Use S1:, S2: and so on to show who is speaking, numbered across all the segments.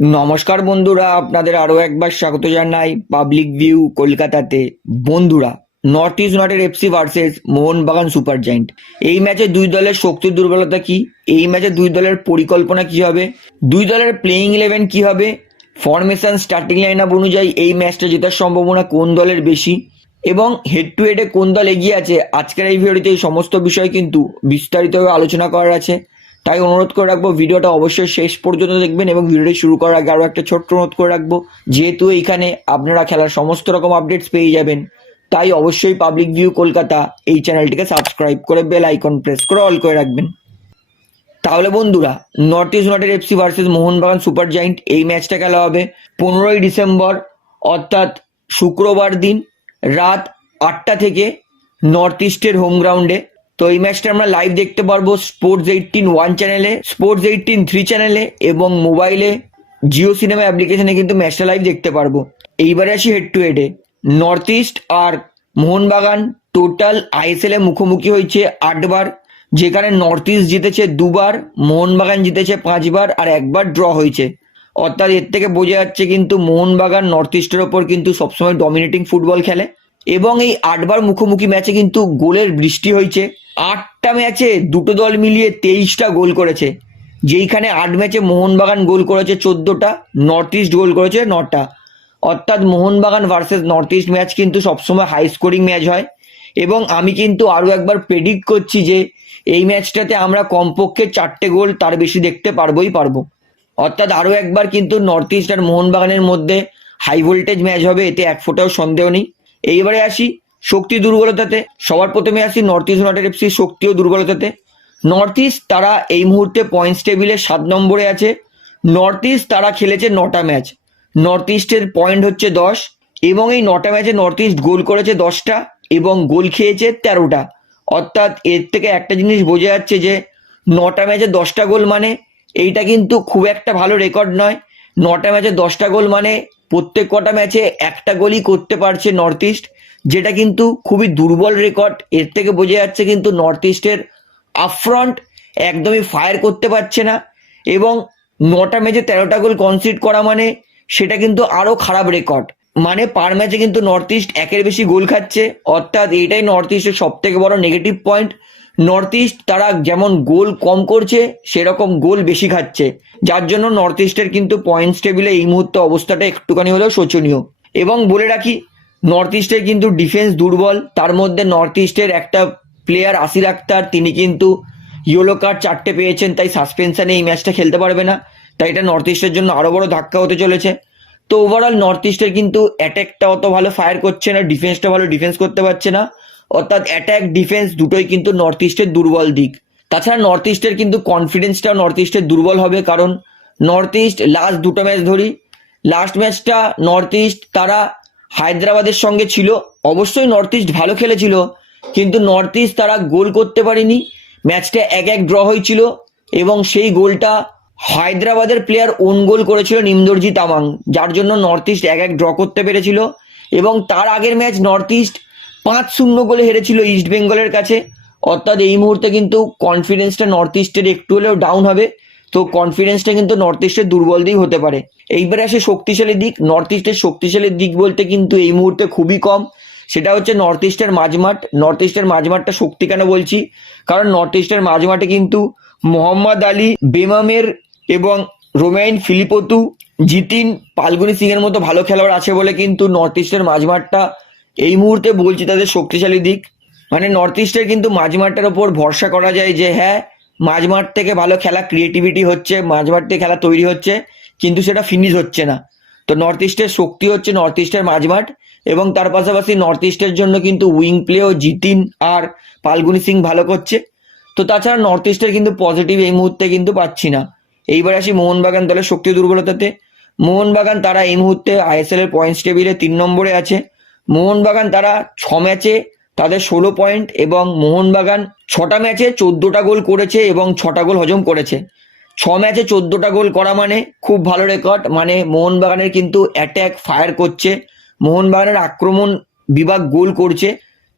S1: নমস্কার বন্ধুরা, আপনাদের আরও একবার স্বাগত জানাই পাবলিক ভিউ কলকাতাতে। বন্ধুরা North East United FC versus Mohun Bagan Super Giant এই ম্যাচে দুই দলের শক্তি দুর্বলতা কি? এই ম্যাচে দুই দলের পরিকল্পনা কি হবে? দুই দলের প্লেইং ইলেভেন কি হবে? ফরমেশন স্টার্টিং লাইন আপ অনুযায়ী এই ম্যাচটা জেতার সম্ভাবনা কোন দলের বেশি? এবং হেড টু হেডে কোন দল এগিয়ে আছে? আজকের এই ভিডিওতে এই সমস্ত বিষয় কিন্তু বিস্তারিতভাবে আলোচনা করার আছে। তাই অনুরোধ করে রাখব, ভিডিওটা অবশ্যই শেষ পর্যন্ত দেখবেন এবং ভিডিওটি শুরু করার আগে আরও একটা ছোট্ট অনুরোধ করে রাখব, যেহেতু এইখানে আপনারা খেলার সমস্ত রকম আপডেটস পেয়ে যাবেন, তাই অবশ্যই পাবলিক ভিউ কলকাতা এই চ্যানেলটিকে সাবস্ক্রাইব করে বেল আইকন প্রেস করে অল করে রাখবেন। তাহলে বন্ধুরা North East United FC versus Mohun Bagan Super Giant এই ম্যাচটা খেলা হবে পনেরোই ডিসেম্বর, অর্থাৎ শুক্রবার দিন রাত আটটা থেকে নর্থ ইস্টের হোম গ্রাউন্ডে তো এই ম্যাচটা আমরা লাইভ দেখতে পারব স্পোর্টস এইটিন ওয়ান চ্যানেলে স্পোর্টস এইটিন থ্রি চ্যানেলে এবং মোবাইলে জিও সিনেমা অ্যাপ্লিকেশনে কিন্তু ম্যাচটা লাইভ দেখতে পারব। এইবারে আসি হেড টু হেডে নর্থ ইস্ট আর মোহনবাগান টোটাল আইএসএল এ মুখোমুখি হয়েছে আটবার, যেখানে নর্থ ইস্ট জিতেছে দুবার, মোহনবাগান জিতেছে পাঁচবার আর একবার ড্র হয়েছে। অর্থাৎ এর থেকে বোঝা যাচ্ছে কিন্তু মোহনবাগান নর্থ ইস্টের ওপর কিন্তু সবসময় ডমিনেটিং ফুটবল খেলে। এবং এই আটবার মুখোমুখি ম্যাচে কিন্তু গোলের বৃষ্টি হয়েছে। আটটা ম্যাচে দুটো দল মিলিয়ে তেইশটা গোল করেছে। যেইখানে আট ম্যাচে মোহনবাগান গোল করেছে চোদ্দোটা, নর্থ ইস্ট গোল করেছে নটা। অর্থাৎ Mohun Bagan versus North East match কিন্তু সবসময় হাই স্কোরিং ম্যাচ হয়। এবং আমি কিন্তু আরও একবার প্রেডিক্ট করছি যে এই ম্যাচটাতে আমরা কমপক্ষে চারটে গোল তার বেশি দেখতে পারবোই পারব। অর্থাৎ আরও একবার কিন্তু নর্থ ইস্ট আর মোহনবাগানের মধ্যে হাই ভোল্টেজ ম্যাচ হবে, এতে এক ফোঁটাও সন্দেহ নেই। এইবারে আসি শক্তি দুর্বলতাতে। সবার প্রথমে আসি নর্থ ইস্ট ইউনাইটেড এফসি শক্তি ও দুর্বলতাতে। নর্থ ইস্ট তারা এই মুহূর্তে পয়েন্টস টেবিলে সাত নম্বরে আছে। নর্থ ইস্ট তারা খেলেছে নটা ম্যাচ নর্থ ইস্টের পয়েন্ট হচ্ছে দশ এবং এই নটা ম্যাচে নর্থ ইস্ট গোল করেছে দশটা এবং গোল খেয়েছে তেরোটা। অর্থাৎ এর থেকে একটা জিনিস বোঝা যাচ্ছে যে, নটা ম্যাচে দশটা গোল মানে এইটা কিন্তু খুব একটা ভালো রেকর্ড নয়। নটা ম্যাচে দশটা গোল মানে প্রত্যেক কটা ম্যাচে একটা গোলই করতে পারছে নর্থ ইস্ট যেটা কিন্তু খুবই দুর্বল রেকর্ড এর থেকে বোঝা যাচ্ছে কিন্তু নর্থ ইস্টের আপফ্রন্ট একদমই ফায়ার করতে পারছে না এবং নটা ম্যাচে তেরোটা গোল কনসিড করা মানে সেটা কিন্তু আরও খারাপ রেকর্ড মানে পার ম্যাচে কিন্তু নর্থ ইস্ট একের বেশি গোল খাচ্ছে, অর্থাৎ এইটাই নর্থ ইস্টের সব থেকে বড় নেগেটিভ পয়েন্ট নর্থ ইস্ট তারা যেমন গোল কম করছে, সেরকম গোল বেশি খাচ্ছে। যার জন্য নর্থ ইস্টের কিন্তু পয়েন্টস টেবিলে এই মুহূর্তে অবস্থাটা একটুখানি হলেও শোচনীয়। এবং বলে রাখি নর্থ ইস্টের কিন্তু ডিফেন্স দুর্বল, তার মধ্যে নর্থ ইস্টের একটা প্লেয়ার আসির আক্তার, তিনি কিন্তু ইয়েলো কার্ড চারটে পেয়েছেন, তাই সাসপেনশনে এই ম্যাচটা খেলতে পারবে না। তাই এটা নর্থ ইস্টের জন্য আরও বড় ধাক্কা হতে চলেছে। তো ওভারঅল নর্থ ইস্টের কিন্তু অ্যাটাকটা অত ভালো ফায়ার করছে না ডিফেন্সটা ভালো ডিফেন্স করতে পারছে না। অর্থাৎ অ্যাটাক ডিফেন্স দুটোই কিন্তু নর্থ ইস্টের দুর্বল দিক। তাছাড়া নর্থ ইস্টের কিন্তু কনফিডেন্সটা নর্থ ইস্টের দুর্বল হবে, কারণ নর্থ ইস্ট লাস্ট দুটো ম্যাচ ধরি। লাস্ট ম্যাচটা নর্থ ইস্ট তারা হায়দ্রাবাদের সঙ্গে ছিল। অবশ্যই নর্থ ইস্ট ভালো খেলেছিল, কিন্তু নর্থ ইস্ট তারা গোল করতে পারেনি। ম্যাচটা এক এক ড্র হয়েছিল এবং সেই গোলটা হায়দ্রাবাদের প্লেয়ার ওন গোল করেছিল নিমদর্জি তামাং, যার জন্য নর্থ ইস্ট এক এক ড্র করতে পেরেছিল। এবং তার আগের ম্যাচ নর্থ ইস্ট পাঁচ শূন্য গোলে হেরেছিল ইস্ট বেঙ্গলের কাছে। অর্থাৎ এই মুহূর্তে কিন্তু কনফিডেন্সটা নর্থ ইস্টের একটু হলেও ডাউন হবে, তো কনফিডেন্সটা কিন্তু নর্থ ইস্টের দুর্বল দিক হতে পারে। এইবারে আসে শক্তিশালী দিক নর্থ ইস্টের শক্তিশালী দিক বলতে কিন্তু এই মুহূর্তে খুবই কম। সেটা হচ্ছে নর্থ ইস্টের মাঝমাঠ নর্থ ইস্টের মাঝমাঠটা শক্তি কেন বলছি? কারণ নর্থ ইস্টের মাঝমাঠে কিন্তু মোহাম্মদ আলী, বেমামের এবং রোমাইন ফিলিপতু, জিতিন পালগুনি সিং এর মতো ভালো খেলোয়াড় আছে বলে কিন্তু নর্থ ইস্টের মাঝমাঠটা এই মুহূর্তে বলছি তাদের শক্তিশালী দিক। মানে নর্থ ইস্টের কিন্তু মাঝমাঠটার ওপর ভরসা করা যায় যে হ্যাঁ মাঝমাঠ থেকে ভালো খেলা ক্রিয়েটিভিটি হচ্ছে মাঝমাঠ থেকে খেলা তৈরি হচ্ছে, কিন্তু সেটা ফিনিশ হচ্ছে না। তো নর্থ ইস্টের শক্তি হচ্ছে নর্থ ইস্টের মাঝমাঠ এবং তার পাশাপাশি নর্থ ইস্টের জন্য কিন্তু উইং প্লেও জিতিন আর পালগুনি সিং ভালো করছে। তো তাছাড়া নর্থ ইস্টের কিন্তু পজিটিভ এই মুহূর্তে কিন্তু পাচ্ছি না। এইবার আসি মোহনবাগান দলের শক্তি দুর্বলতাতে। মোহনবাগান তারা এই মুহূর্তে আইএসএল এর পয়েন্টস টেবিলে তিন নম্বরে আছে। মোহনবাগান তারা ছ ম্যাচে তাদের ষোলো পয়েন্ট এবং মোহনবাগান ছটা ম্যাচে চোদ্দোটা গোল করেছে এবং ছটা গোল হজম করেছে। ছ ম্যাচে চোদ্দোটা গোল করা মানে খুব ভালো রেকর্ড মানে মোহনবাগানের কিন্তু অ্যাট্যাক ফায়ার করছে। মোহনবাগানের আক্রমণ বিভাগ গোল করছে।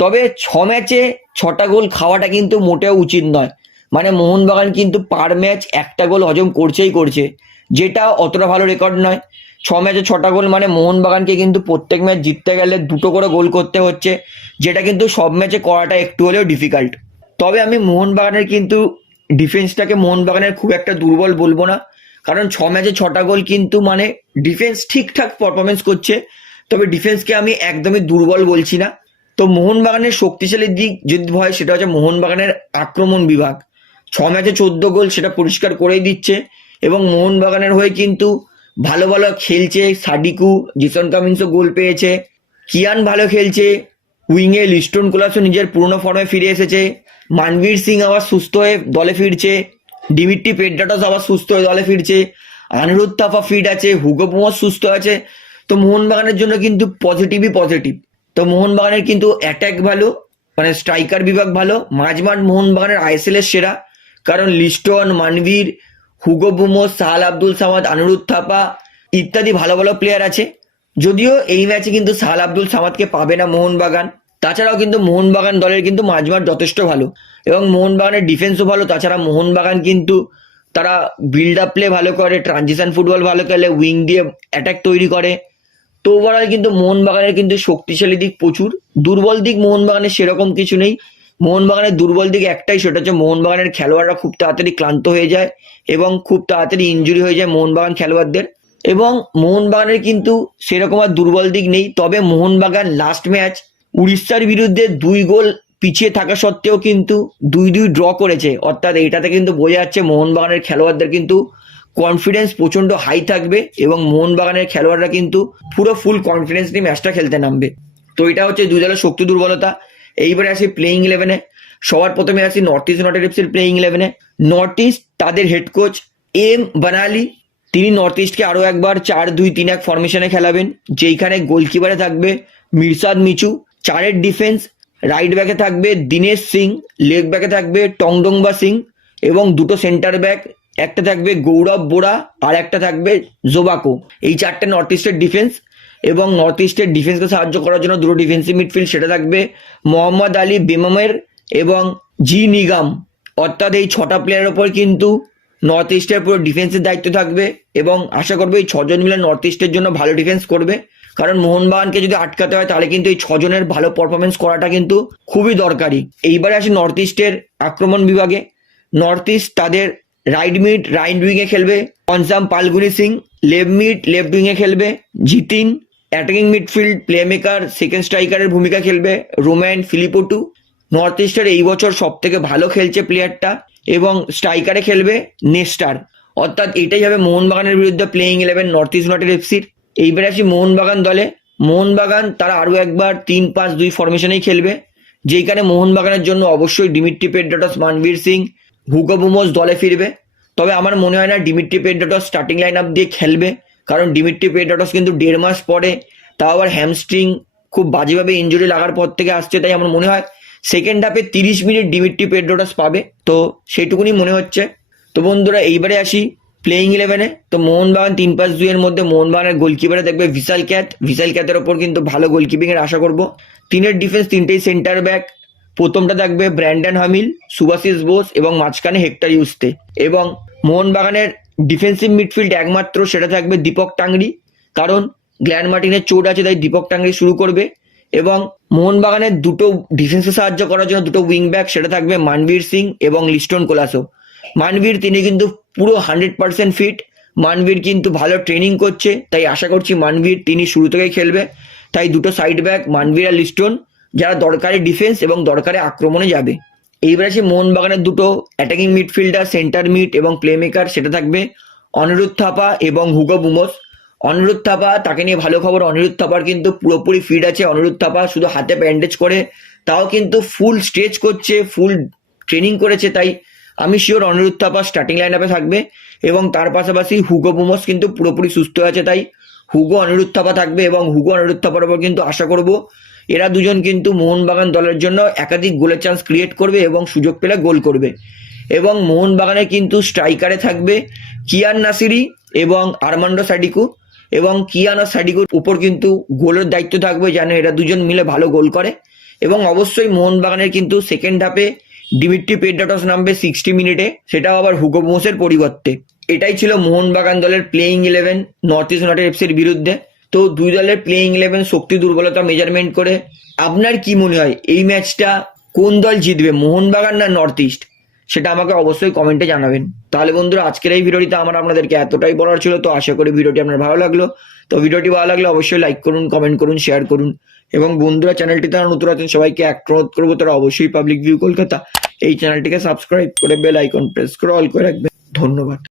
S1: তবে ছ ম্যাচে ছটা গোল খাওয়াটা কিন্তু মোটেও উচিত নয়। মানে মোহনবাগান কিন্তু পার ম্যাচ একটা গোল হজম করছেই করছে, যেটা অতটা ভালো রেকর্ড নয়। ছ ম্যাচে ছটা গোল মানে মোহনবাগানকে কিন্তু প্রত্যেক ম্যাচ জিততে গেলে দুটো করে গোল করতে হচ্ছে, যেটা কিন্তু সব ম্যাচে করাটা একটু হলেও ডিফিকাল্ট তবে আমি মোহনবাগানের কিন্তু ডিফেন্সটাকে মোহনবাগানের খুব একটা দুর্বল বলব না, কারণ ছ ম্যাচে ছটা গোল কিন্তু মানে ডিফেন্স ঠিকঠাক পারফরমেন্স করছে, তবে ডিফেন্সকে আমি একদমই দুর্বল বলছি না। তো মোহনবাগানের শক্তিশালী দিক যদি হয় সেটা হচ্ছে মোহনবাগানের আক্রমণ বিভাগ। ছ ম্যাচে চোদ্দ গোল সেটা পরিষ্কার করেই দিচ্ছে এবং মোহনবাগানের হয়ে কিন্তু ভালো ভালো খেলছে সাডিকু জিসন কামিন্সও গোল পেয়েছে। কিয়ান ভালো খেলছে, উইংয়ে লিস্টন কোলাসও নিজের পুরনো ফর্মে ফিরে এসেছে। মানবীর সিং আবার সুস্থ হয়ে দলে ফিরছে। ডিমিট্রি পেড্রাটস আবার সুস্থ হয়ে দলে ফিরছে। আনিরুদ্ধ থাপা ফিট আছে, হুগো সুস্থ আছে। তো মোহনবাগানের জন্য কিন্তু পজিটিভই পজিটিভ তো মোহনবাগানের কিন্তু অ্যাটাক ভালো মানে স্ট্রাইকার বিভাগ ভালো। মাঝমাঠ মোহনবাগানের আইএসএল এর সেরা। কারণ লিস্টন, মানবীর হুগো বুমো সাহাল আব্দুল সামাদ আনুরুদ্ধ থাপা ইত্যাদি ভালো ভালো প্লেয়ার আছে। যদিও এই ম্যাচে কিন্তু সাহাল আব্দুল সামাদকে পাবে না মোহনবাগান। তাছাড়াও কিন্তু মোহনবাগান দলের কিন্তু মাঝমাঠ যথেষ্ট ভালো। এবং মোহনবাগানের ডিফেন্সও ভালো, তাছাড়া মোহনবাগান কিন্তু তারা বিল্ড আপ প্লে ভালো করে ট্রানজিশন ফুটবল ভালো খেলে উইং দিয়ে অ্যাটাক তৈরি করে। তো ওভারঅল কিন্তু মোহনবাগানের কিন্তু শক্তিশালী দিক প্রচুর। দুর্বল দিক মোহনবাগানের সেরকম কিছু নেই। মোহনবাগানের দুর্বল দিক একটাই, সেটা হচ্ছে মোহনবাগানের খেলোয়াড়রা খুব তাড়াতাড়ি ক্লান্ত হয়ে যায় এবং খুব তাড়াতাড়ি ইনজুরি হয়ে যায় মোহনবাগান খেলোয়াড়দের। এবং মোহনবাগানের কিন্তু সেরকম আর দুর্বল দিক নেই, তবে মোহনবাগান লাস্ট ম্যাচ উড়িষ্যার বিরুদ্ধে দুই গোল পিছিয়ে থাকা সত্ত্বেও কিন্তু দুই দুই ড্র করেছে। অর্থাৎ এটাতে কিন্তু বোঝা যাচ্ছে মোহনবাগানের খেলোয়াড়দের কিন্তু কনফিডেন্স প্রচণ্ড হাই থাকবে এবং মোহনবাগানের খেলোয়াড়রা কিন্তু পুরো ফুল কনফিডেন্স নিয়ে ম্যাচটা খেলতে নামবে। তো এটা হচ্ছে দুই দলের শক্তি দুর্বলতা। এইবারে আসি প্লেইং ইলেভেনে সবার প্রথমে আসি নর্থ ইস্ট ইউনাইটেড এফসির প্লেইং ইলেভেনে নর্থ ইস্ট তাদের হেড কোচ এম বানালি তিনি নর্থ ইস্টকে আরও একবার চার, দুই, তিন, এক ফরমেশনে খেলাবেন। যেইখানে গোলকিপারে থাকবে মির্সাদ মিচু। চারের ডিফেন্স রাইট ব্যাকে থাকবে দীনেশ সিং। লেগ ব্যাকে থাকবে টংডংবা সিং। এবং দুটো সেন্টার ব্যাক একটা থাকবে গৌরব বোরা আর একটা থাকবে জোবাকো। এই চারটে নর্থ ইস্টের ডিফেন্স এবং নর্থ ইস্টের ডিফেন্সকে সাহায্য করার জন্য দুটো ডিফেন্সিভ মিডফিল্ড সেটা থাকবে। মোহাম্মদ আলী বেমামের এবং জি নিগাম। অর্থাৎ এই ছটা প্লেয়ারের ওপর কিন্তু নর্থ ইস্টের পুরো ডিফেন্সের দায়িত্ব থাকবে এবং আশা করব এই ছজন মিলে নর্থ ইস্টের জন্য ভালো ডিফেন্স করবে। কারণ মোহনবাগানকে যদি আটকাতে হয়, তাহলে কিন্তু এই ছজনের ভালো পারফরমেন্স করাটা কিন্তু খুবই দরকারি। এইবারে আসি নর্থ ইস্টের আক্রমণ বিভাগে। নর্থ ইস্ট তাদের রাইট মিড রাইট উইংয়ে খেলবে। Pancham Phalguni Singh left mid left উইংয়ে খেলবে। Jithin attacking midfield playmaker second স্ট্রাইকারের ভূমিকা খেলবে রোম্যান ফিলিপোটু নর্থ ইস্টের এই বছর সব থেকে ভালো খেলছে প্লেয়ারটা এবং স্ট্রাইকারে খেলবে নেস্টার অর্থাৎ এটাই হবে মোহনবাগানের বিরুদ্ধে playing eleven North East United এফসির এইবারে আসি মোহনবাগান দলে। মোহনবাগান তারা আরও একবার তিন পাঁচ দুই ফরমেশনেই খেলবে। যেখানে মোহনবাগানের জন্য অবশ্যই Dimitri Petratos Manvir Singh Hugo Boumous দলে ফিরবে। তবে আমার মনে হয় না Dimitri Petratos starting line up দিয়ে খেলবে। কারণ ডিমিট্রি পেড্রাটস কিন্তু দেড় মাস পরে তাও আবার হ্যামস্ট্রিং খুব বাজেভাবে ইঞ্জুরি লাগার পর থেকে আসছে, তাই আমার মনে হয় সেকেন্ড হাফে তিরিশ মিনিট ডিমিট্রি পেড্রাটস পাবে। তো সেইটুকুনি মনে হচ্ছে। তো বন্ধুরা, এইবারে আসি প্লেইং ইলেভেনে তো মোহনবাগান তিন পাঁচ দুইয়ের মধ্যে মোহনবাগানের গোলকিপারে দেখবে ভিশাল ক্যাথ ভিসাল ক্যাথের ওপর কিন্তু ভালো গোলকিপিং এর আশা করব। তিনের ডিফেন্স তিনটেই সেন্টার ব্যাক প্রথমটা থাকবে ব্র্যান্ডন হামিল সুভাশিস বোস এবং মাঝখানে হেক্টর ইউস্তে এবং মোহনবাগানের ডিফেন্সিভ মিডফিল্ড একমাত্র সেটা থাকবে দীপক টাংরি। কারণ গ্ল্যান্ড মার্টিনের চোট আছে, তাই দীপক টাংরি শুরু করবে। এবং মোহনবাগানের দুটো ডিফেন্সে সাহায্য করার জন্য দুটো উইং ব্যাক সেটা থাকবে মানবীর সিং এবং লিস্টন কোলাসো। মানবীর তিনি কিন্তু পুরো হান্ড্রেড পার্সেন্ট ফিট মানবীর কিন্তু ভালো ট্রেনিং করছে, তাই আশা করছি মানবীর তিনি শুরু থেকেই খেলবে। তাই দুটো সাইড ব্যাক মানবীর আর লিস্টন, যারা দরকারে ডিফেন্স এবং দরকারে আক্রমণে যাবে। এইবার আছে মোহনবাগানের দুটো অ্যাটাকিং মিডফিল্ডার সেন্টার মিড এবং প্লেমেকার সেটা থাকবে অনিরুদ্ধ থাপা এবং হুগো বুমোস। অনিরুদ্ধ থাপা, তাকে নিয়ে ভালো খবর, অনিরুদ্ধ থাপার কিন্তু পুরোপুরি ফিট আছে। অনিরুদ্ধ থাপা শুধু হাতে ব্যান্ডেজ করে, তাও কিন্তু ফুল স্ট্রেচ করছে ফুল ট্রেনিং করেছে, তাই আমি sure Anirudh Thapa starting line আপে থাকবে এবং তার পাশাপাশি হুগো বুমোস কিন্তু পুরোপুরি সুস্থ আছে, তাই হুগো, অনিরুদ্ধ থাপা থাকবে এবং হুগো, অনিরুদ্ধ থাপার ওপর কিন্তু আশা করব এরা দুজন কিন্তু মোহনবাগান দলের জন্য একাধিক গোলের চান্স ক্রিয়েট করবে এবং সুযোগ পেলে গোল করবে। এবং মোহনবাগানে কিন্তু স্ট্রাইকারে থাকবে কিয়ান নাসিরি এবং আরমান্ডো সাডিকু এবং কিয়ান সাডিকুর উপর কিন্তু গোলের দায়িত্ব থাকবে যেন এরা দুজন মিলে ভালো গোল করে। এবং অবশ্যই মোহনবাগানের কিন্তু সেকেন্ড হাফে ডিমিট্রি পেড্রাটস নামবে সিক্সটি মিনিটে, সেটাও আবার হুগো বোসের পরিবর্তে। এটাই ছিল মোহনবাগান দলের playing eleven North East United এফসির বিরুদ্ধে। তো দুই দলের প্লেইং ইলেভেন শক্তি দুর্বলতা মেজারমেন্ট করে, আপনার কি মনে হয় এই ম্যাচটা কোন দল জিতবে, মোহনবাগান না নর্থ ইস্ট সেটা আমাকে অবশ্যই কমেন্টে জানাবেন। তাহলে বন্ধুরা, আজকের এই ভিডিওটিতে আমার আপনাদেরকে এতটাই বলার ছিল, তো আশা করি ভিডিওটি আপনার ভালো লাগল। তো ভিডিওটি ভালো লাগলে অবশ্যই লাইক করুন কমেন্ট করুন শেয়ার করুন। এবং বন্ধুরা চ্যানেলটি তারা নতুন আছেন, সবাইকে অনুরোধ করব, তারা অবশ্যই পাবলিক ভিউ কলকাতা। এই চ্যানেলটিকে সাবস্ক্রাইব করে বেল আইকন প্রেস করে অল করে রাখবেন। ধন্যবাদ।